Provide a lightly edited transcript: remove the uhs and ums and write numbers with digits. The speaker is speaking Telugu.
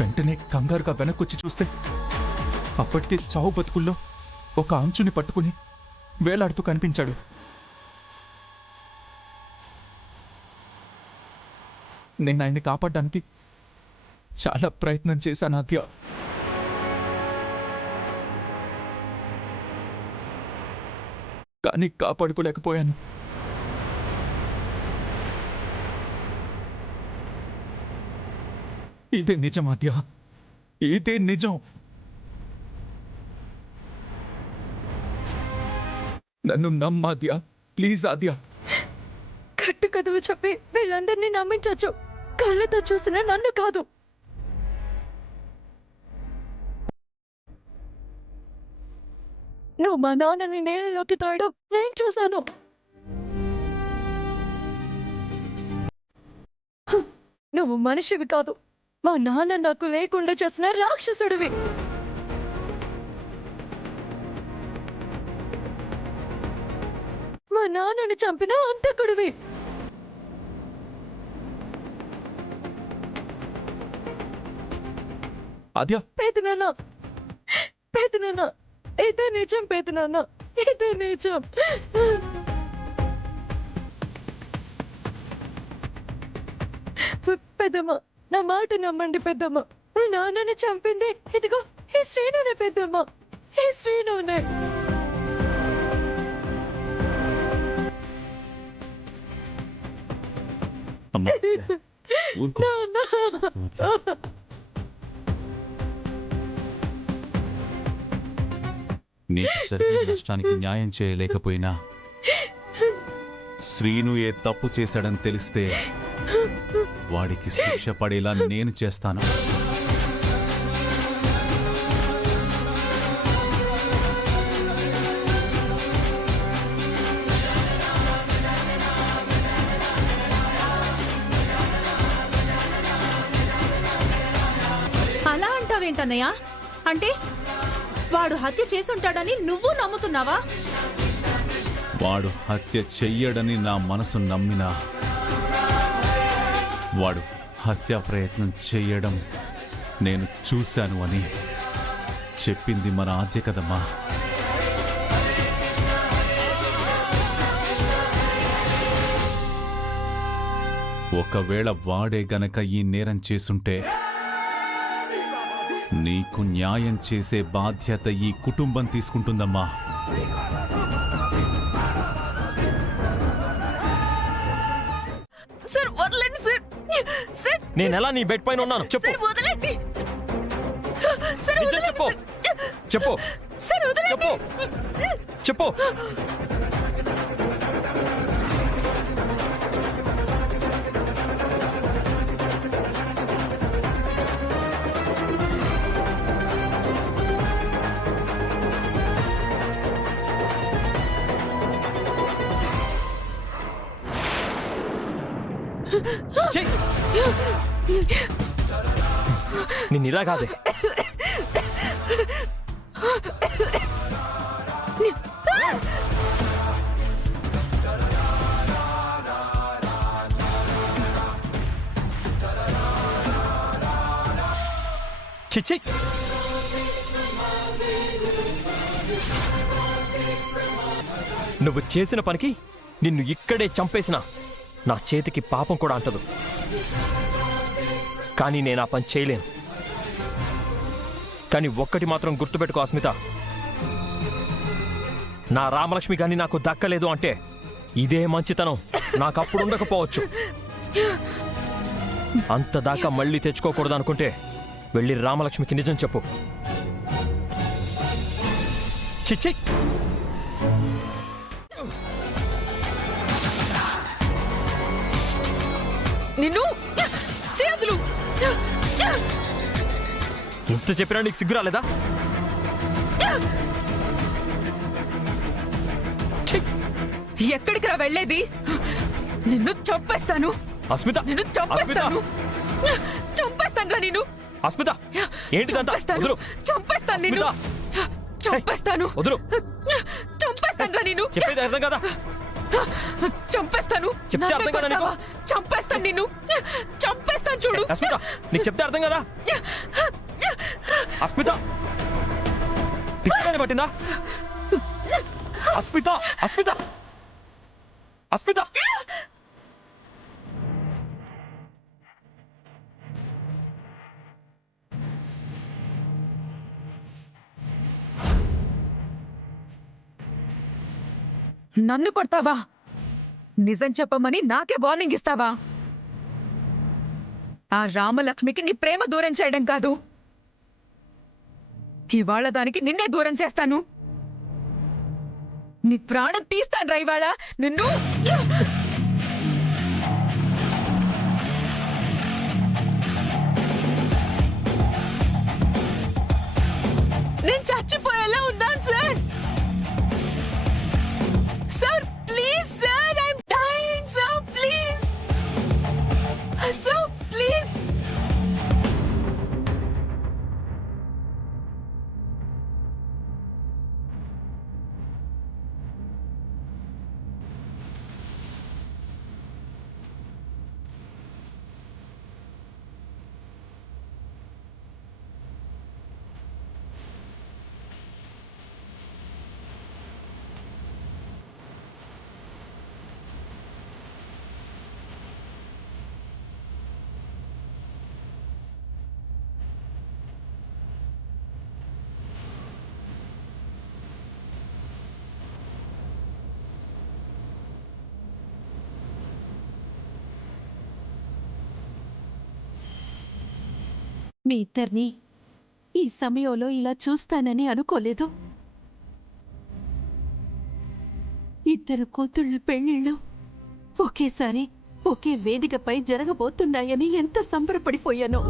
వెంటనే కంగారుగా వెనక్కొచ్చి చూస్తే అప్పటికే చావు బతుకుల్లో ఒక అంచుని పట్టుకుని వేలాడుతూ కనిపించాడు. నేను ఆయన్ని కాపాడడానికి చాలా ప్రయత్నం చేశాను ఆద్య. కానీ కాపాడుకోలేకపోయాను. ఇదే నిజం ఆద్య, ఇదే నిజం. నన్ను నమ్మాద్య, ప్లీజ్ ఆద్య. కట్టు కథలు చెప్పి వీళ్ళందరినీ నమ్మించచ్చు, కళ్ళతో చూసిన నన్ను కాదు. నువ్వు మా నాన్నని నీళ్ళలోకి తోయడం నేను చూశాను. నువ్వు మనిషివి కాదు, మా నాన్న నాకు లేకుండా చేసిన రాక్షసుడివి. మా నాన్నని చంపిన అంతకుడివి. ఆద్య, పెదనాన్న, పెదనాన్న, ఇదే నిజం పెదనాన్న, ఇదే నిజం. పెద్దమ్మ, నా మాట నమ్మండి పెద్దమ్మ. మా నాన్నని చంపింది ఇదిగో ఈ శ్రీనునే పెద్దమ్మ, ఈ శ్రీనునే. నాన్న, నీకు జరిగిన నష్టానికి న్యాయం చేయలేకపోయినా శ్రీను ఏ తప్పు చేశాడని తెలిస్తే వాడికి శిక్ష పడేలా నేను చేస్తాను. అలా అంటావేంటన్నయ్య? అంటే వాడు హత్య చేసుంటాడని నువ్వు నమ్ముతున్నావా? వాడు హత్య చెయ్యడని నా మనసు నమ్మినా వాడు హత్యా ప్రయత్నం చెయ్యడం నేను చూశాను అని చెప్పింది మన ఆద్య కదమ్మా. ఒకవేళ వాడే గనక ఈ నేరం చేసుంటే నీకు న్యాయం చేసే బాధ్యత ఈ కుటుంబం తీసుకుంటుందమ్మా. సార్ వదలండి సార్. సార్ నేనెలా నీ బెడ్ పైన ఉన్నాను చెప్పు. సార్ వదలండి. సార్ నిజం వదలండి చెప్పు. సార్. చెప్పు సార్ వదలండి. చెప్పు చెప్పు. నిన్ను ఇలా కాదే. చిచ్చి, నువ్వు చేసిన పనికి నిన్ను ఇక్కడే చంపేసిన నా చేతికి పాపం కూడా అంటదు. కానీ నేను ఆ పని చేయలేను. కానీ ఒక్కటి మాత్రం గుర్తుపెట్టుకో అస్మిత, నా రామలక్ష్మి కానీ నాకు దక్కలేదు అంటే ఇదే మంచితనం నాకప్పుడు ఉండకపోవచ్చు. అంతదాకా మళ్ళీ తెచ్చుకోకూడదు అనుకుంటే వెళ్ళి రామలక్ష్మికి నిజం చెప్పు. చిచ్చి, నిన్ను చేతులు. ఇంత చెప్పినా నీకు సిగ్గు రాలేదా? ఎక్కడికి రా వెళ్ళేది? నిన్ను చంపేస్తాను. అస్మిత, నిన్ను చంపేస్తాను. చంపేస్తాను రా నిన్ను. అస్మిత, ఏంటిదంతా? వదులు. చంపేస్తాను నిన్ను. చంపేస్తాను. వదులు. చంపేస్తాను రా నిన్ను. చెప్పేది అర్థం కదా? చంపేస్తాను. చెప్తే అర్థం కదా నీకు? చంపేస్తాను నిన్ను. చంపేస్తాను చూడు. అస్మిత నీకు చెప్తే అర్థం కదా. అస్మిత పిచ్చిగానే పట్టిందా? అస్మిత అస్మిత అస్మిత నన్ను కొడతావా? నిజం చెప్పమని నాకే వార్నింగ్ ఇస్తావా? ఆ రామలక్ష్మికి నీ ప్రేమ దూరం చేయడం కాదు, ఇవాళ దానికి నిన్నే దూరం చేస్తాను. నీ ప్రాణం తీస్తాను రా ఇవాళ నిన్ను. నేను చచ్చిపోయేలా ఉన్నాను sir. Sir please sir, I'm dying sir, please sir, please. మీ ఇద్దరిని ఈ సమయంలో ఇలా చూస్తానని అనుకోలేదు. ఇద్దరు కూతుళ్ళ పెళ్ళిళ్ళు ఒకేసారి ఒకే వేదికపై జరగబోతున్నాయని ఎంత సంబరపడిపోయానో.